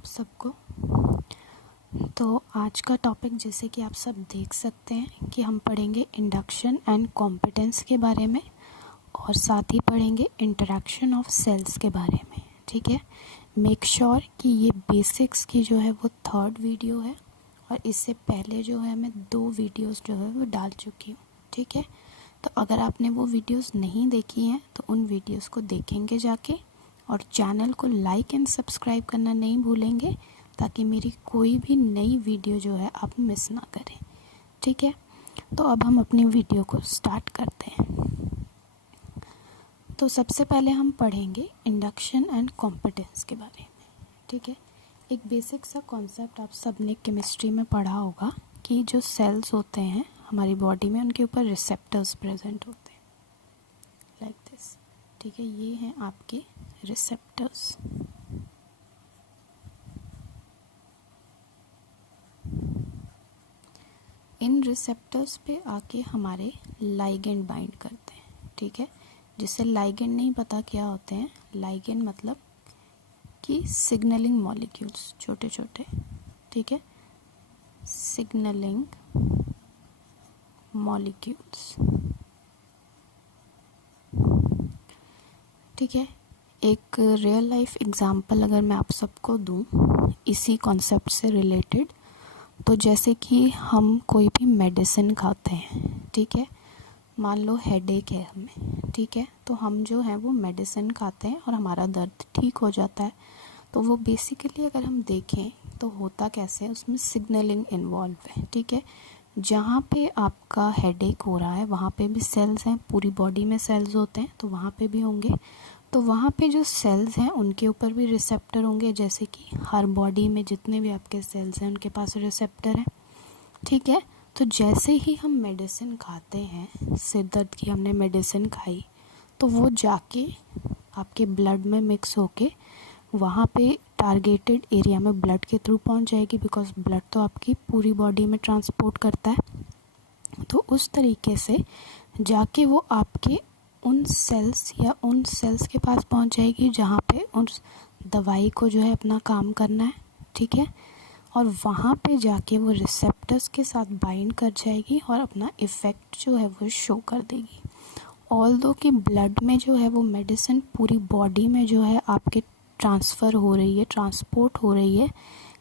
आप सबको। तो आज का टॉपिक जैसे कि आप सब देख सकते हैं कि हम पढ़ेंगे इंडक्शन एंड कॉम्पिटेंस के बारे में और साथ ही पढ़ेंगे इंटरेक्शन ऑफ सेल्स के बारे में। ठीक है, मेक श्योर कि ये बेसिक्स की जो है वो थर्ड वीडियो है और इससे पहले जो है मैं 2 वीडियोस जो है वो डाल चुकी हूँ। ठीक है, तो अगर आपने वो वीडियोस नहीं देखी हैं तो उन वीडियोस को देखेंगे जाके और चैनल को लाइक एंड सब्सक्राइब करना नहीं भूलेंगे ताकि मेरी कोई भी नई वीडियो जो है आप मिस ना करें। ठीक है, तो अब हम अपनी वीडियो को स्टार्ट करते हैं। तो सबसे पहले हम पढ़ेंगे इंडक्शन एंड कॉम्पिटेंस के बारे में। ठीक है, एक बेसिक सा कॉन्सेप्ट आप सब ने केमिस्ट्री में पढ़ा होगा कि जो सेल्स होते हैं हमारी बॉडी में उनके ऊपर रिसेप्टर्स प्रेजेंट होते हैं लाइक दिस। ठीक है, ये हैं आपके रिसेप्टर्स। इन रिसेप्टर्स पे आके हमारे लाइगेंड बाइंड करते हैं। ठीक है, जिससे लाइगेंड नहीं पता क्या होते हैं। लाइगेंड मतलब कि सिग्नलिंग मॉलिक्यूल्स, छोटे छोटे। ठीक है, सिग्नलिंग मॉलिक्यूल्स। ठीक है, एक रियल लाइफ एग्जांपल अगर मैं आप सबको दूं इसी कॉन्सेप्ट से रिलेटेड, तो जैसे कि हम कोई भी मेडिसिन खाते हैं। ठीक है, मान लो हेडेक है हमें। ठीक है, तो हम जो है वो मेडिसिन खाते हैं और हमारा दर्द ठीक हो जाता है। तो वो बेसिकली अगर हम देखें तो होता कैसे है, उसमें सिग्नलिंग इन्वॉल्व है। ठीक है, जहाँ पे आपका हेडेक हो रहा है वहाँ पे भी सेल्स हैं, पूरी बॉडी में सेल्स होते हैं तो वहाँ पे भी होंगे। तो वहाँ पे जो सेल्स हैं उनके ऊपर भी रिसेप्टर होंगे, जैसे कि हर बॉडी में जितने भी आपके सेल्स हैं उनके पास रिसेप्टर हैं। ठीक है, तो जैसे ही हम मेडिसिन खाते हैं, सिर दर्द की हमने मेडिसिन खाई, तो वो जाके आपके ब्लड में मिक्स होके वहाँ पे टारगेटेड एरिया में ब्लड के थ्रू पहुँच जाएगी, बिकॉज ब्लड तो आपकी पूरी बॉडी में ट्रांसपोर्ट करता है। तो उस तरीके से जाके वो आपके उन सेल्स के पास पहुँच जाएगी जहाँ पे उस दवाई को जो है अपना काम करना है। ठीक है, और वहाँ पे जाके वो रिसेप्टर्स के साथ बाइंड कर जाएगी और अपना इफ़ेक्ट जो है वो शो कर देगी। ऑल्दो कि ब्लड में जो है वो मेडिसिन पूरी बॉडी में जो है आपके ट्रांसफ़र हो रही है, ट्रांसपोर्ट हो रही है,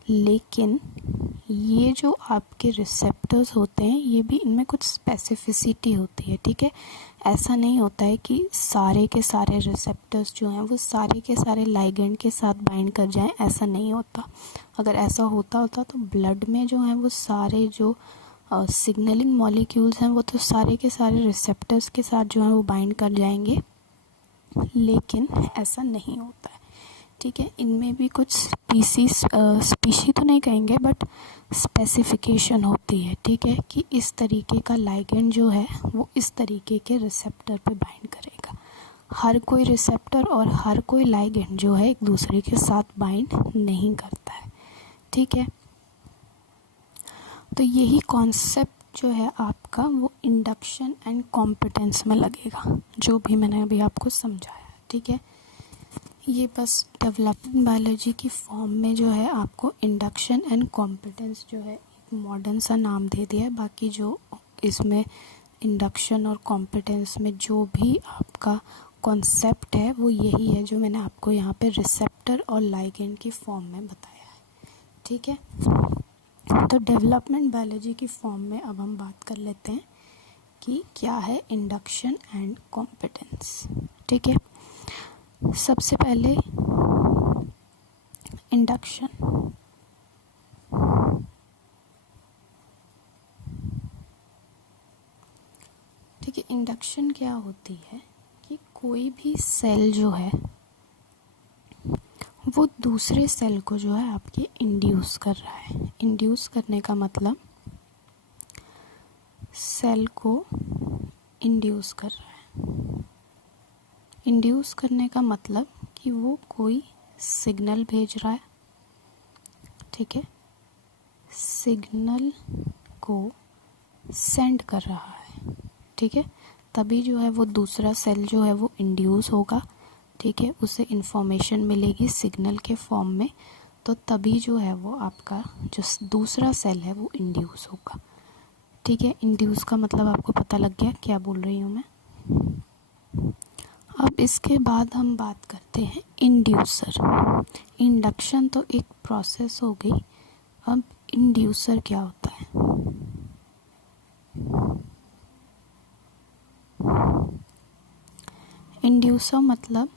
लेकिन ये जो आपके रिसेप्टर्स होते हैं ये भी, इनमें कुछ स्पेसिफिसिटी होती है। ठीक है, ऐसा नहीं होता है कि सारे के सारे रिसेप्टर्स जो हैं वो सारे के सारे लाइगेंड के साथ बाइंड कर जाएं, ऐसा नहीं होता। अगर ऐसा होता तो ब्लड में जो है वो सारे जो सिग्नलिंग मॉलिक्यूल्स हैं वो तो सारे के सारे रिसेप्टर्स के साथ जो है वो बाइंड कर जाएंगे, लेकिन ऐसा नहीं होता है। ठीक है, इनमें भी कुछ स्पीशी तो नहीं कहेंगे बट स्पेसिफिकेशन होती है। ठीक है, कि इस तरीके का लाइगेंड जो है वो इस तरीके के रिसेप्टर पे बाइंड करेगा। हर कोई रिसेप्टर और हर कोई लाइगेंड जो है एक दूसरे के साथ बाइंड नहीं करता है। ठीक है, तो यही कॉन्सेप्ट जो है आपका वो इंडक्शन एंड कॉम्पिटेंस में लगेगा, जो भी मैंने अभी आपको समझाया। ठीक है, ये बस डेवलपमेंट बायोलॉजी की फॉर्म में जो है आपको इंडक्शन एंड कॉम्पिटेंस जो है एक मॉडर्न सा नाम दे दिया है। बाकी जो इसमें इंडक्शन और कॉम्पिटेंस में जो भी आपका कॉन्सेप्ट है वो यही है जो मैंने आपको यहाँ पे रिसेप्टर और लाइगेंड की फॉर्म में बताया है। ठीक है, तो डेवलपमेंट बायोलॉजी की फॉर्म में अब हम बात कर लेते हैं कि क्या है इंडक्शन एंड कॉम्पिटेंस। ठीक है, सबसे पहले इंडक्शन। ठीक है, इंडक्शन क्या होती है कि कोई भी सेल जो है वो दूसरे सेल को जो है आपके इंड्यूस कर रहा है। इंड्यूस करने का मतलब सेल को इंड्यूस कर रहा है। इंड्यूस करने का मतलब कि वो कोई सिग्नल भेज रहा है। ठीक है, सिग्नल को सेंड कर रहा है। ठीक है, तभी जो है वो दूसरा सेल जो है वो इंड्यूस होगा। ठीक है, उसे इंफॉर्मेशन मिलेगी सिग्नल के फॉर्म में, तो तभी जो है वो आपका जो दूसरा सेल है वो इंड्यूस होगा। ठीक है, इंड्यूस का मतलब आपको पता लग गया क्या बोल रही हूँ मैं। अब इसके बाद हम बात करते हैं इंड्यूसर। इंडक्शन तो एक प्रोसेस हो गई, अब इंड्यूसर क्या होता है। इंड्यूसर मतलब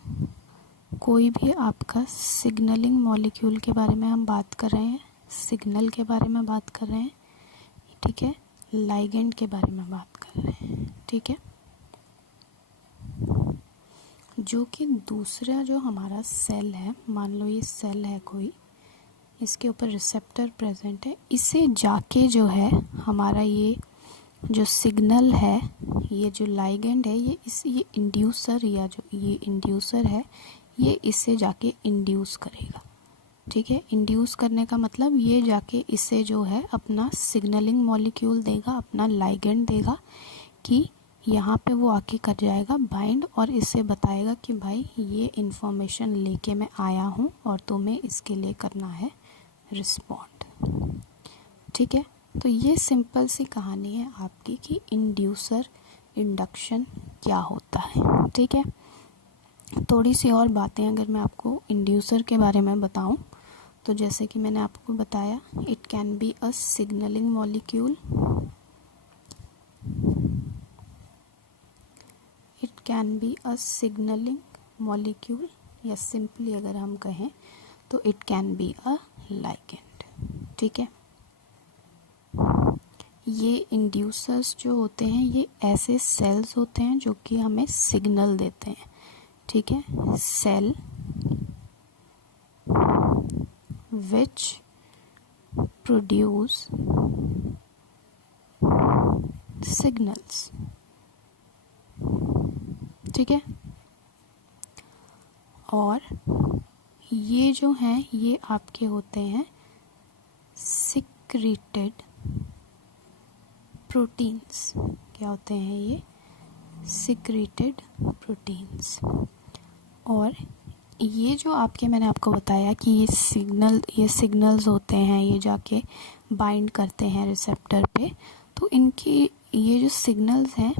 कोई भी आपका सिग्नलिंग मॉलिक्यूल के बारे में हम बात कर रहे हैं, सिग्नल के बारे में बात कर रहे हैं, ठीक है, लाइगेंड के बारे में बात कर रहे हैं, ठीक है, जो कि दूसरा जो हमारा सेल है, मान लो ये सेल है कोई, इसके ऊपर रिसेप्टर प्रेजेंट है, इसे जाके जो है हमारा ये जो सिग्नल है, ये जो लाइगेंड है, ये इंड्यूसर या जो ये इंड्यूसर है ये इससे जाके इंड्यूस करेगा। ठीक है, इंड्यूस करने का मतलब ये जाके इसे जो है अपना सिग्नलिंग मॉलिक्यूल देगा, अपना लाइगेंड देगा कि यहाँ पे वो आके कर जाएगा बाइंड और इससे बताएगा कि भाई ये इन्फॉर्मेशन लेके मैं आया हूँ और तुम्हें इसके लिए करना है रिस्पॉन्ड। ठीक है, तो ये सिंपल सी कहानी है आपकी कि इंड्यूसर इंडक्शन क्या होता है। ठीक है, थोड़ी सी और बातें अगर मैं आपको इंड्यूसर के बारे में बताऊं तो जैसे कि मैंने आपको बताया, it can be a signalling molecule, it can be a signalling molecule, या सिंपली अगर हम कहें तो it can be a ligand. ठीक है, ये इंड्यूसर्स जो होते हैं ये ऐसे सेल्स होते हैं जो कि हमें सिग्नल देते हैं। ठीक है, सेल विच प्रोड्यूस सिग्नल्स। ठीक है, और ये जो हैं ये आपके होते हैं सिक्रीटेड प्रोटीन्स। क्या होते हैं ये? Secreted proteins. और ये जो आपके मैंने आपको बताया कि ये सिग्नल्स होते हैं, ये जाके बाइंड करते हैं रिसेप्टर पे, तो इनकी ये जो सिग्नल्स हैं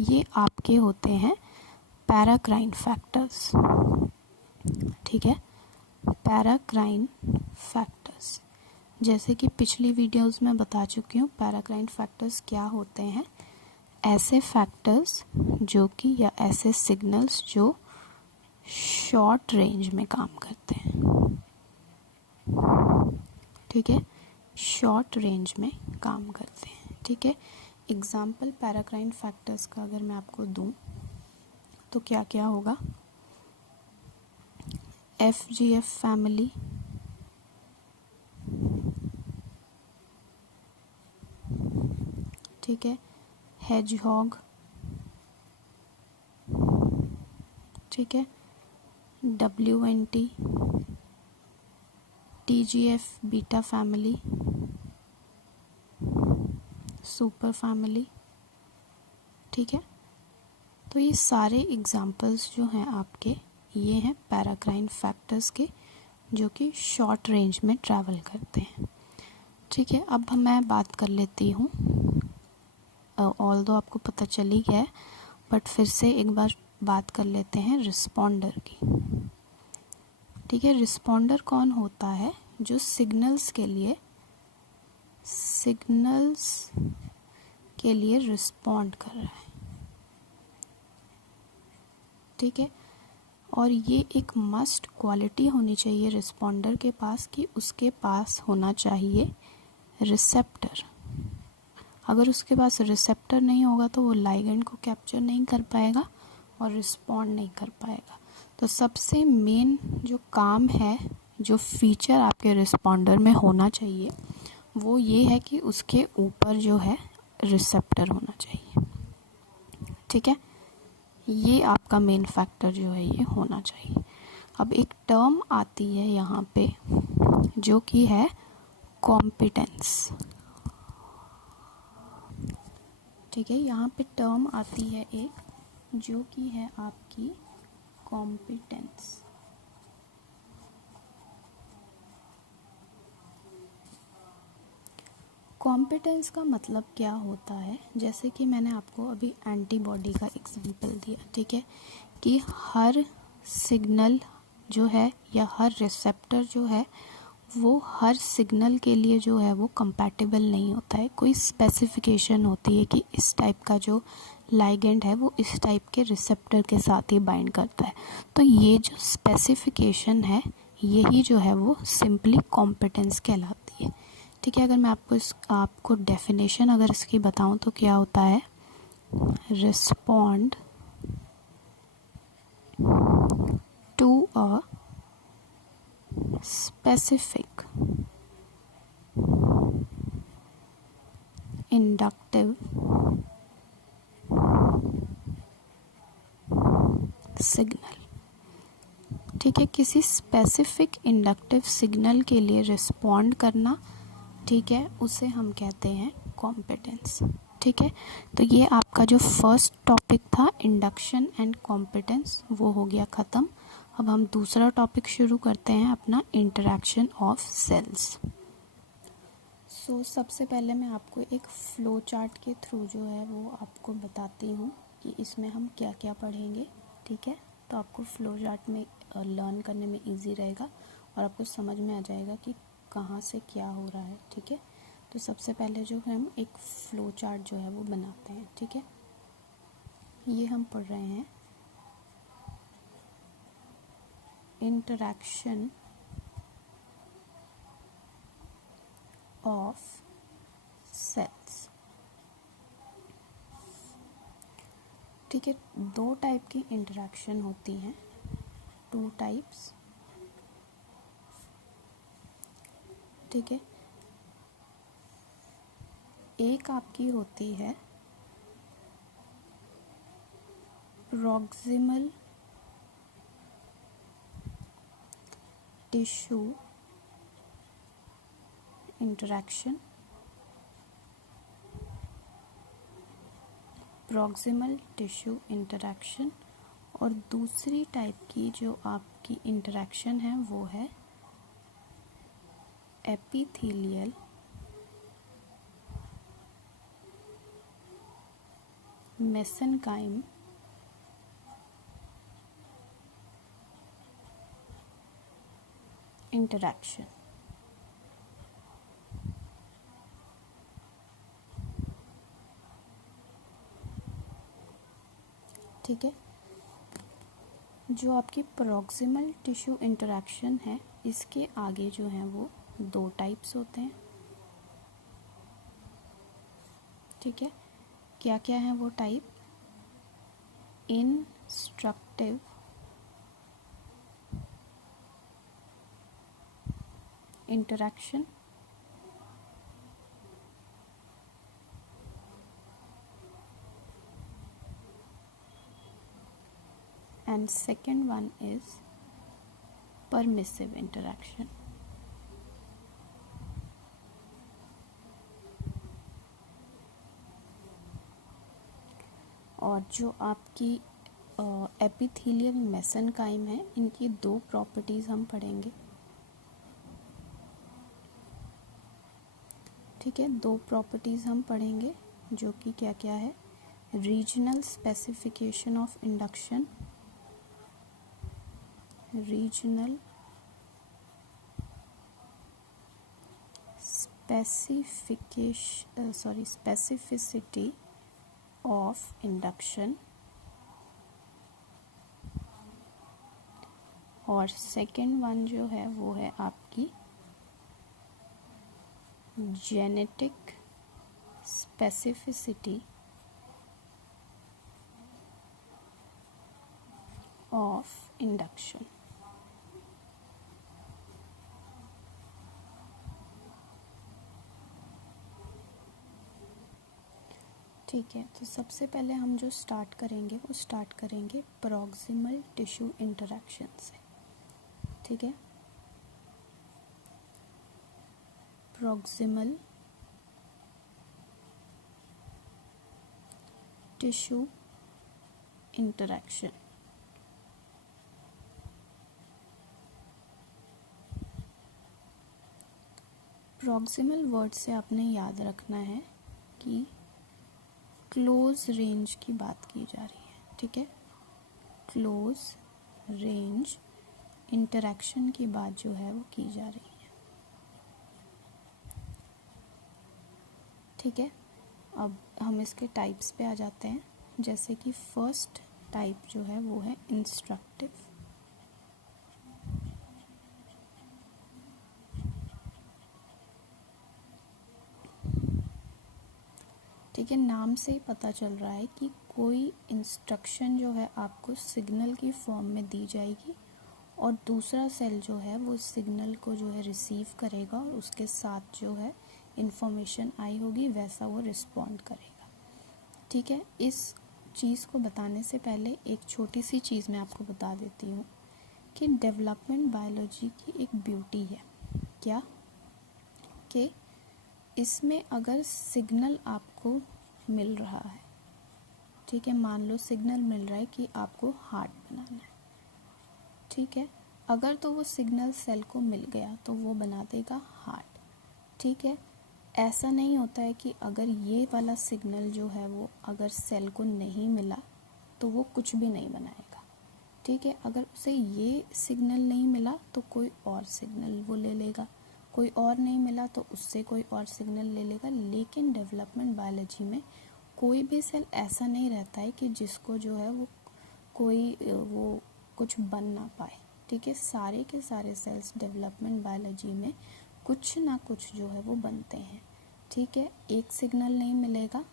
ये आपके होते हैं पैराक्राइन फैक्टर्स। ठीक है, पैराक्राइन फैक्टर्स, जैसे कि पिछली वीडियोस में बता चुकी हूँ पैराक्राइन फैक्टर्स क्या होते हैं। ऐसे फैक्टर्स जो कि या ऐसे सिग्नल्स जो शॉर्ट रेंज में काम करते हैं। ठीक है, शॉर्ट रेंज में काम करते हैं। ठीक है, एग्जाम्पल पैराक्राइन फैक्टर्स का अगर मैं आपको दूं तो क्या क्या होगा? FGF फैमिली, ठीक है, हेजहॉग, ठीक है, WNT, TGF beta family, super family. ठीक है, तो ये सारे एग्जाम्पल्स जो हैं आपके ये हैं पैराक्राइन फैक्टर्स के जो कि शॉर्ट रेंज में ट्रैवल करते हैं। ठीक है, अब मैं बात कर लेती हूँ, ऑल्दो आपको पता चली गया है बट फिर से एक बार बात कर लेते हैं रिस्पॉन्डर की। ठीक है, रिस्पॉन्डर कौन होता है? जो सिग्नल्स के लिए रिस्पॉन्ड कर रहा है। ठीक है, और ये एक मस्ट क्वालिटी होनी चाहिए रिस्पॉन्डर के पास कि उसके पास होना चाहिए रिसेप्टर। अगर उसके पास रिसेप्टर नहीं होगा तो वो लाइगेंड को कैप्चर नहीं कर पाएगा और रिस्पॉन्ड नहीं कर पाएगा। तो सबसे मेन जो काम है, जो फीचर आपके रिस्पॉन्डर में होना चाहिए वो ये है कि उसके ऊपर जो है रिसेप्टर होना चाहिए। ठीक है, ये आपका मेन फैक्टर जो है ये होना चाहिए। अब एक टर्म आती है यहाँ पे जो कि है कॉम्पिटेंस। ठीक है, यहाँ पे टर्म आती है एक जो कि है आपकी कॉम्पिटेंस। कॉम्पिटेंस का मतलब क्या होता है, जैसे कि मैंने आपको अभी एंटीबॉडी का एग्जांपल दिया, ठीक है, कि हर सिग्नल जो है या हर रिसेप्टर जो है वो हर सिग्नल के लिए जो है वो कंपैटिबल नहीं होता है। कोई स्पेसिफिकेशन होती है कि इस टाइप का जो लाइगेंड है वो इस टाइप के रिसेप्टर के साथ ही बाइंड करता है। तो ये जो स्पेसिफिकेशन है यही जो है वो सिंपली कॉम्पिटेंस कहलाती है, ठीक है। अगर मैं आपको डेफिनेशन अगर इसकी बताऊं तो क्या होता है, respond to a specific inductive signal, ठीक है। किसी स्पेसिफिक इंडक्टिव सिग्नल के लिए रिस्पॉन्ड करना, ठीक है, उसे हम कहते हैं कॉम्पिटेंस, ठीक है। तो ये आपका जो फर्स्ट टॉपिक था इंडक्शन एंड कॉम्पिटेंस वो हो गया ख़त्म। अब हम दूसरा टॉपिक शुरू करते हैं अपना, इंटरैक्शन ऑफ सेल्स। सो सबसे पहले मैं आपको एक फ़्लो चार्ट के थ्रू जो है वो आपको बताती हूँ कि इसमें हम क्या क्या पढ़ेंगे, ठीक है। तो आपको फ़्लो चार्ट में लर्न करने में इजी रहेगा और आपको समझ में आ जाएगा कि कहाँ से क्या हो रहा है, ठीक है। तो सबसे पहले जो है हम एक फ़्लो चार्ट जो है वो बनाते हैं, ठीक है। ये हम पढ़ रहे हैं इंटरैक्शन ऑफ सेल्स, ठीक है। दो टाइप की इंटरैक्शन होती हैं, टू टाइप्स, ठीक है। एक आपकी होती है proximal tissue interaction, proximal tissue interaction, और दूसरी टाइप की जो आपकी इंटरैक्शन है वो है एपिथेलियल मेसेनकाइम इंटरैक्शन, ठीक है। जो आपकी प्रॉक्सिमल टिश्यू इंटरैक्शन है इसके आगे जो है वो दो टाइप्स होते हैं, ठीक है। क्या क्या है वो type, instructive interaction, and second one is permissive interaction। और जो आपकी एपिथेलियल मेसेनकाइम है इनकी दो प्रॉपर्टीज़ हम पढ़ेंगे, ठीक है। दो प्रॉपर्टीज़ हम पढ़ेंगे जो कि क्या क्या है, regional specification of induction, regional specificity of induction, और सेकेंड वन जो है वो है आपकी जेनेटिक स्पेसिफिसिटी ऑफ इंडक्शन, ठीक है। तो सबसे पहले हम जो स्टार्ट करेंगे वो स्टार्ट करेंगे प्रॉक्सिमल टिश्यू इंटरैक्शन से, ठीक है। Proximal tissue interaction, proximal word से आपने याद रखना है कि क्लोज रेंज की बात की जा रही है, ठीक है। क्लोज रेंज इंटरेक्शन की बात जो है वो की जा रही है, ठीक है। अब हम इसके टाइप्स पे आ जाते हैं, जैसे कि फर्स्ट टाइप जो है वो है इंस्ट्रक्टिव। ठीक है, नाम से ही पता चल रहा है कि कोई इंस्ट्रक्शन जो है आपको सिग्नल की फॉर्म में दी जाएगी और दूसरा सेल जो है वो सिग्नल को जो है रिसीव करेगा और उसके साथ जो है इंफॉर्मेशन आई होगी वैसा वो रिस्पॉन्ड करेगा, ठीक है। इस चीज़ को बताने से पहले एक छोटी सी चीज़ मैं आपको बता देती हूँ कि डेवलपमेंट बायोलॉजी की एक ब्यूटी है, क्या कि इसमें अगर सिग्नल आपको मिल रहा है, ठीक है, मान लो सिग्नल मिल रहा है कि आपको हार्ट बनाना है, ठीक है, अगर तो वो सिग्नल सेल को मिल गया तो वो बना देगा हार्ट, ठीक है। ऐसा नहीं होता है कि अगर ये वाला सिग्नल जो है वो अगर सेल को नहीं मिला तो वो कुछ भी नहीं बनाएगा, ठीक है। अगर उसे ये सिग्नल नहीं मिला तो कोई और सिग्नल वो ले लेगा, कोई और नहीं मिला तो उससे कोई और सिग्नल ले लेगा। लेकिन डेवलपमेंट बायोलॉजी में कोई भी सेल ऐसा नहीं रहता है कि जिसको जो है वो कोई वो कुछ बन ना पाए, ठीक है। सारे के सारे सेल्स डेवलपमेंट बायोलॉजी में कुछ ना कुछ जो है वो बनते हैं, ठीक है। एक सिग्नल नहीं मिलेगा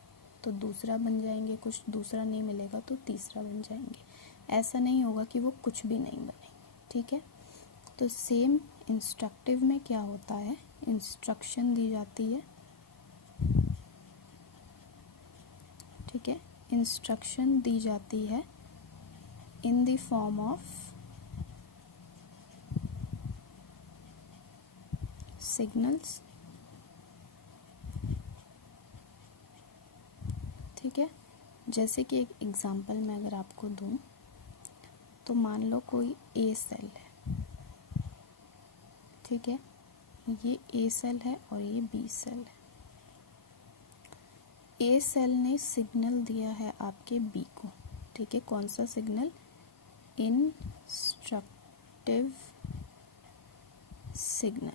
तो दूसरा बन जाएंगे, कुछ दूसरा नहीं मिलेगा तो तीसरा बन जाएंगे, ऐसा नहीं होगा कि वो कुछ भी नहीं बनेंगे, ठीक है। तो सेम इंस्ट्रक्टिव में क्या होता है, इंस्ट्रक्शन दी जाती है, ठीक है, इंस्ट्रक्शन दी जाती है in the form of signals, ठीक है। जैसे कि एक एग्जांपल मैं अगर आपको दूं तो मान लो कोई ए सेल है, ठीक है, ये ए सेल है और ये बी सेल है। ए सेल ने सिग्नल दिया है आपके बी को, ठीक है, कौन सा सिग्नल, इंस्ट्रक्टिव सिग्नल,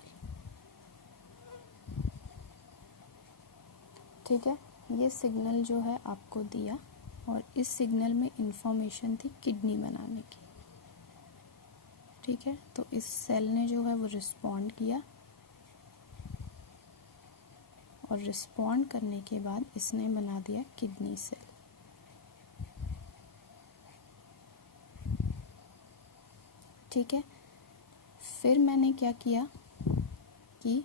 ठीक है। ये सिग्नल जो है आपको दिया और इस सिग्नल में इंफॉर्मेशन थी किडनी बनाने की, ठीक है। तो इस सेल ने जो है वो रिस्पॉन्ड किया और रिस्पॉन्ड करने के बाद इसने बना दिया किडनी सेल, ठीक है। फिर मैंने क्या किया कि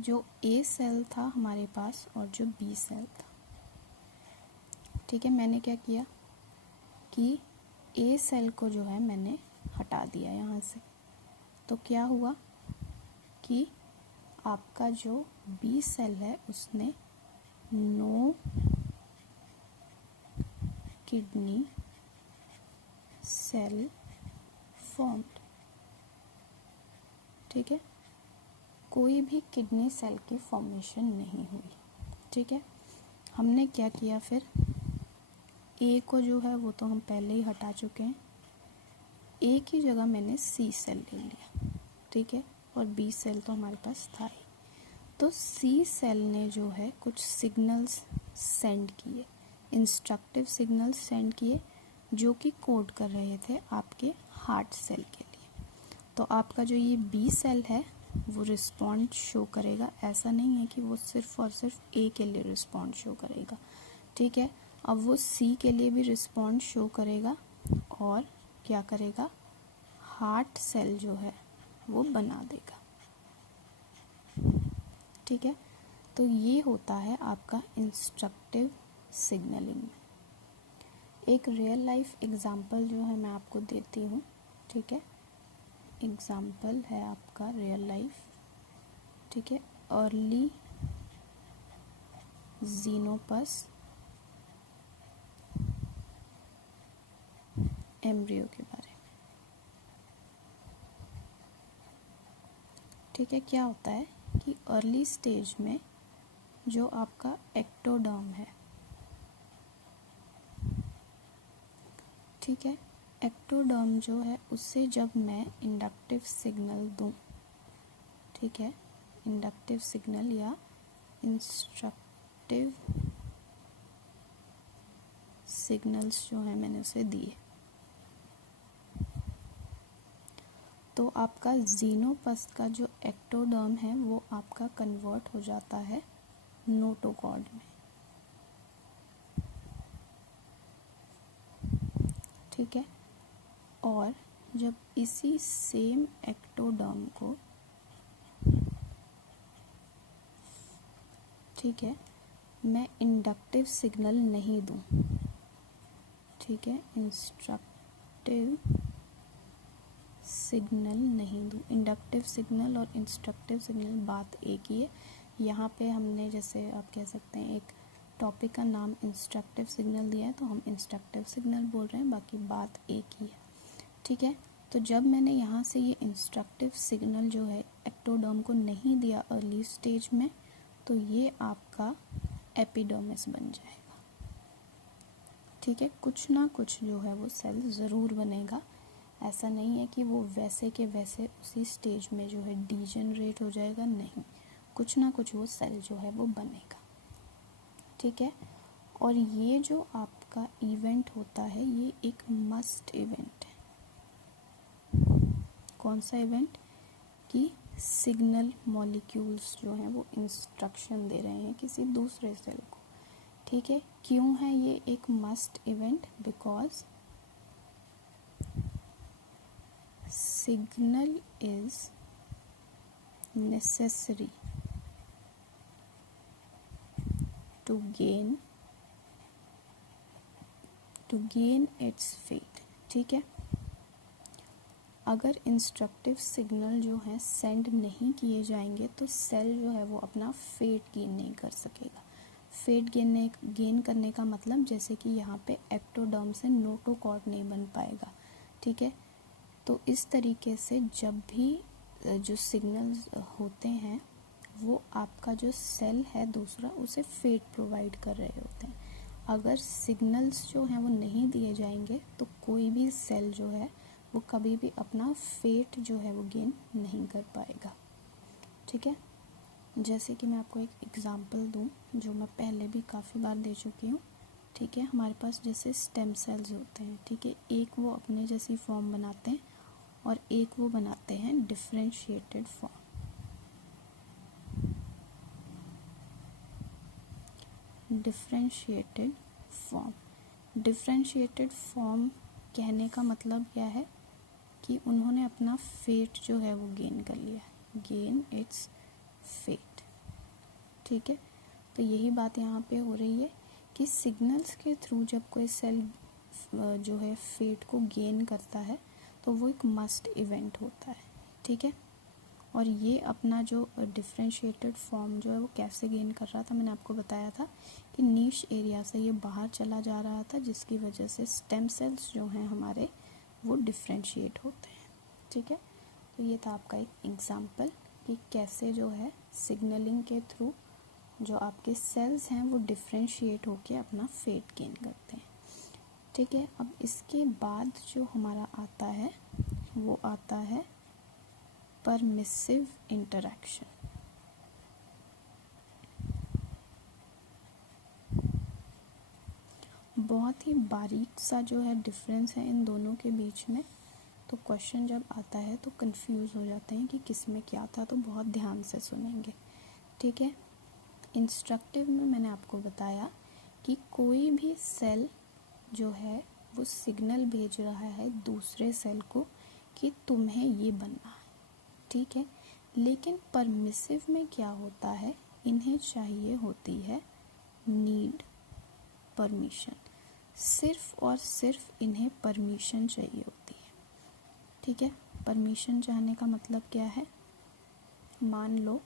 जो ए सेल था हमारे पास और जो बी सेल था, ठीक है, मैंने क्या किया कि ए सेल को जो है मैंने हटा दिया यहाँ से। तो क्या हुआ कि आपका जो बी सेल है उसने नो किडनी सेल फॉर्म्ड, ठीक है, कोई भी किडनी सेल की फॉर्मेशन नहीं हुई, ठीक है। हमने क्या किया फिर, ए को जो है वो तो हम पहले ही हटा चुके हैं, ए की जगह मैंने सी सेल ले लिया, ठीक है, और बी सेल तो हमारे पास था ही। तो सी सेल ने जो है कुछ सिग्नल्स सेंड किए, इंस्ट्रक्टिव सिग्नल्स सेंड किए जो कि कोड कर रहे थे आपके हार्ट सेल के लिए। तो आपका जो ये बी सेल है वो रिस्पॉन्ड शो करेगा, ऐसा नहीं है कि वो सिर्फ और सिर्फ ए के लिए रिस्पॉन्ड शो करेगा, ठीक है। अब वो सी के लिए भी रिस्पॉन्ड शो करेगा और क्या करेगा, हार्ट सेल जो है वो बना देगा, ठीक है। तो ये होता है आपका इंस्ट्रक्टिव सिग्नलिंग। एक रियल लाइफ एग्जांपल जो है मैं आपको देती हूँ, ठीक है। एग्जांपल है आपका रियल लाइफ, ठीक है, अर्ली जीनोपस एम्ब्रियो के बारे में, ठीक है। क्या होता है कि अर्ली स्टेज में जो आपका एक्टोडर्म है, ठीक है, एक्टोडर्म जो है उससे जब मैं इंडक्टिव सिग्नल दूं, ठीक है, इंडक्टिव सिग्नल या इंस्ट्रक्टिव सिग्नल्स जो है मैंने उसे दिए, तो आपका ज़ीनोपस का जो एक्टोडर्म है वो आपका कन्वर्ट हो जाता है नोटोकॉर्ड में, ठीक है। और जब इसी सेम एक्टोडर्म को, ठीक है, मैं इंडक्टिव सिग्नल नहीं दूं, ठीक है, इंस्ट्रक्टिव सिग्नल नहीं दूं, इंडक्टिव सिग्नल और इंस्ट्रक्टिव सिग्नल बात एक ही है। यहाँ पे हमने जैसे आप कह सकते हैं एक टॉपिक का नाम इंस्ट्रक्टिव सिग्नल दिया है तो हम इंस्ट्रक्टिव सिग्नल बोल रहे हैं, बाकी बात एक ही है, ठीक है। तो जब मैंने यहाँ से ये इंस्ट्रक्टिव सिग्नल जो है एक्टोडर्म को नहीं दिया अर्ली स्टेज में, तो ये आपका एपिडर्मिस बन जाएगा, ठीक है। कुछ ना कुछ जो है वो सेल ज़रूर बनेगा, ऐसा नहीं है कि वो वैसे के वैसे उसी स्टेज में जो है डीजनरेट हो जाएगा, नहीं, कुछ ना कुछ वो सेल जो है वो बनेगा, ठीक है। और ये जो आपका इवेंट होता है ये एक मस्ट इवेंट है। कौन सा इवेंट? कि सिग्नल मॉलिक्यूल्स जो हैं वो इंस्ट्रक्शन दे रहे हैं किसी दूसरे सेल को, ठीक है। क्यों है ये एक must event? Because signal is necessary to gain its fate, ठीक है। अगर इंस्ट्रक्टिव सिग्नल जो है सेंड नहीं किए जाएंगे तो सेल जो है वो अपना फेट गेन नहीं कर सकेगा। फेट गेन करने का मतलब जैसे कि यहाँ पे एक्टोडर्म से नोटोकॉर्ड नहीं बन पाएगा, ठीक है। तो इस तरीके से जब भी जो सिग्नल्स होते हैं वो आपका जो सेल है दूसरा उसे फेट प्रोवाइड कर रहे होते हैं। अगर सिग्नल्स जो हैं वो नहीं दिए जाएंगे तो कोई भी सेल जो है वो कभी भी अपना फेट जो है वो गेन नहीं कर पाएगा, ठीक है। जैसे कि मैं आपको एक एग्ज़ाम्पल दूं जो मैं पहले भी काफ़ी बार दे चुकी हूँ, ठीक है। हमारे पास जैसे स्टेम सेल्स होते हैं, ठीक है, एक वो अपने जैसी फॉर्म बनाते हैं और एक वो बनाते हैं डिफरेंशिएटेड फॉर्म। डिफरेंशिएटेड फॉर्म कहने का मतलब क्या है कि उन्होंने अपना फेट जो है वो गेन कर लिया, गेन इट्स फेट, ठीक है। तो यही बात यहाँ पे हो रही है कि सिग्नल्स के थ्रू जब कोई सेल जो है फेट को गेन करता है तो वो एक मस्ट इवेंट होता है, ठीक है। और ये अपना जो डिफरेंशिएटेड फॉर्म जो है वो कैसे गेन कर रहा था, मैंने आपको बताया था कि नीश एरिया से ये बाहर चला जा रहा था जिसकी वजह से स्टेम सेल्स जो हैं हमारे वो डिफरेंशिएट होते हैं, ठीक है। तो ये था आपका एक एग्जांपल कि कैसे जो है सिग्नलिंग के थ्रू जो आपके सेल्स हैं वो डिफरेंशिएट होके अपना फेट गेन करते हैं, ठीक है। अब इसके बाद जो हमारा आता है वो आता है परमिसिव इंटरैक्शन। बहुत ही बारीक सा जो है डिफरेंस है इन दोनों के बीच में, तो क्वेश्चन जब आता है तो कंफ्यूज हो जाते हैं कि किस में क्या था, तो बहुत ध्यान से सुनेंगे, ठीक है। इंस्ट्रक्टिव में मैंने आपको बताया कि कोई भी सेल जो है वो सिग्नल भेज रहा है दूसरे सेल को कि तुम्हें ये बनना है, ठीक है। लेकिन परमिसिव में क्या होता है, इन्हें चाहिए होती है नीड परमिशन, सिर्फ और सिर्फ इन्हें परमिशन चाहिए होती है, ठीक है। परमिशन चाहने का मतलब क्या है? मान लो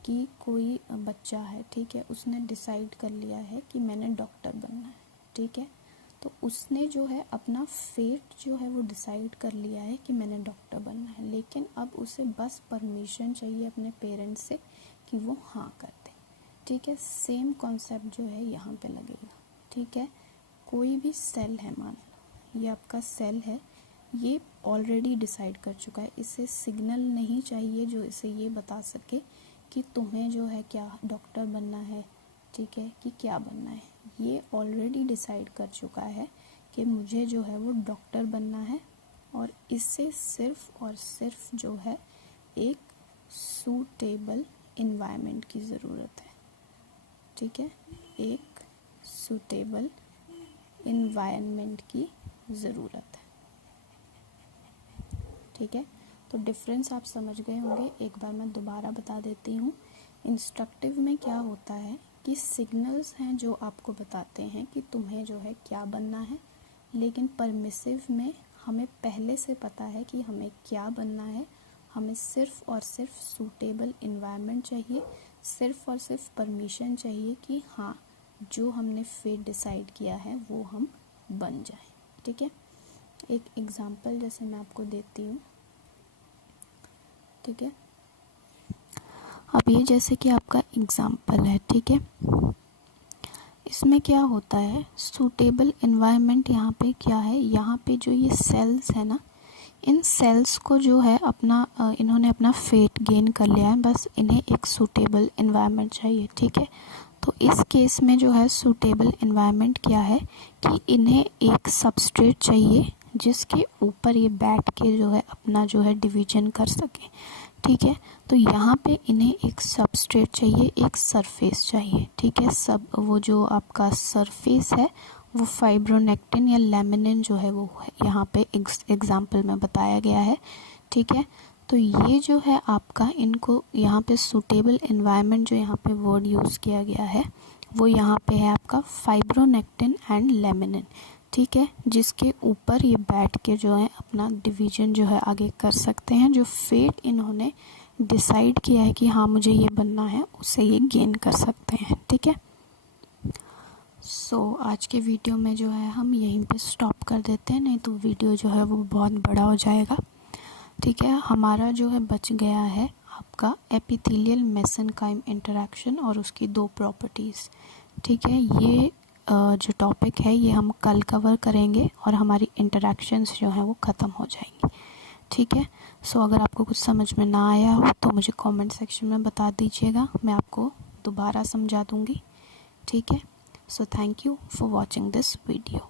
कि कोई बच्चा है, ठीक है, उसने डिसाइड कर लिया है कि मैंने डॉक्टर बनना है, ठीक है। तो उसने जो है अपना फेट जो है वो डिसाइड कर लिया है कि मैंने डॉक्टर बनना है, लेकिन अब उसे बस परमिशन चाहिए अपने पेरेंट्स से कि वो हाँ कर दे। ठीक है, सेम कॉन्सेप्ट जो है यहाँ पे लगेगा। ठीक है, कोई भी सेल है, मान लो ये आपका सेल है, ये ऑलरेडी डिसाइड कर चुका है, इसे सिग्नल नहीं चाहिए जो इसे ये बता सके कि तुम्हें जो है क्या डॉक्टर बनना है, ठीक है, कि क्या बनना है। ये ऑलरेडी डिसाइड कर चुका है कि मुझे जो है वो डॉक्टर बनना है, और इससे सिर्फ और सिर्फ जो है एक सूटेबल इन्वायरमेंट की ज़रूरत है। ठीक है, एक सूटेबल इन्वायरमेंट की ज़रूरत है। ठीक है, तो डिफरेंस आप समझ गए होंगे। एक बार मैं दोबारा बता देती हूँ। इंस्ट्रक्टिव में क्या होता है कि सिग्नल्स हैं जो आपको बताते हैं कि तुम्हें जो है क्या बनना है, लेकिन परमिसिव में हमें पहले से पता है कि हमें क्या बनना है, हमें सिर्फ और सिर्फ सूटेबल इन्वायरमेंट चाहिए, सिर्फ और सिर्फ परमिशन चाहिए कि हाँ जो हमने फेट डिसाइड किया है वो हम बन जाएं। ठीक है, एक एग्जांपल जैसे मैं आपको देती हूँ। ठीक है, अब ये जैसे कि आपका एग्जांपल है। ठीक है, इसमें क्या होता है, सूटेबल इन्वायरमेंट यहाँ पे क्या है, यहाँ पे जो ये सेल्स है ना, इन सेल्स को जो है अपना इन्होंने अपना फेट गेन कर लिया है, बस इन्हें एक सूटेबल इन्वायरमेंट चाहिए। ठीक है, तो इस केस में जो है सूटेबल इन्वायरमेंट क्या है कि इन्हें एक सबस्ट्रेट चाहिए जिसके ऊपर ये बैठ के जो है अपना जो है डिवीजन कर सके। ठीक है, तो यहाँ पे इन्हें एक सबस्ट्रेट चाहिए, एक सरफेस चाहिए। ठीक है, सब वो जो आपका सरफेस है वो फाइब्रोनेक्टिन या लैमिनिन जो है वो है यहाँ पे एग्जाम्पल में बताया गया है। ठीक है, तो ये जो है आपका, इनको यहाँ पे सूटेबल इन्वायरमेंट जो यहाँ पे वर्ड यूज़ किया गया है वो यहाँ पे है आपका फाइब्रोनेक्टिन एंड लैमिनिन। ठीक है, जिसके ऊपर ये बैठ के जो है अपना डिवीजन जो है आगे कर सकते हैं। जो फेट इन्होंने डिसाइड किया है कि हाँ मुझे ये बनना है, उससे ये गेन कर सकते हैं। ठीक है, आज के वीडियो में जो है हम यहीं पे स्टॉप कर देते हैं, नहीं तो वीडियो जो है वो बहुत बड़ा हो जाएगा। ठीक है, हमारा जो है बच गया है आपका एपिथेलियल मेसेनकाइम इंटरैक्शन और उसकी दो प्रॉपर्टीज़। ठीक है, ये जो टॉपिक है ये हम कल कवर करेंगे और हमारी इंटरैक्शंस जो हैं वो ख़त्म हो जाएंगी। ठीक है, अगर आपको कुछ समझ में ना आया हो तो मुझे कमेंट सेक्शन में बता दीजिएगा, मैं आपको दोबारा समझा दूँगी। ठीक है, thank you for watching this video.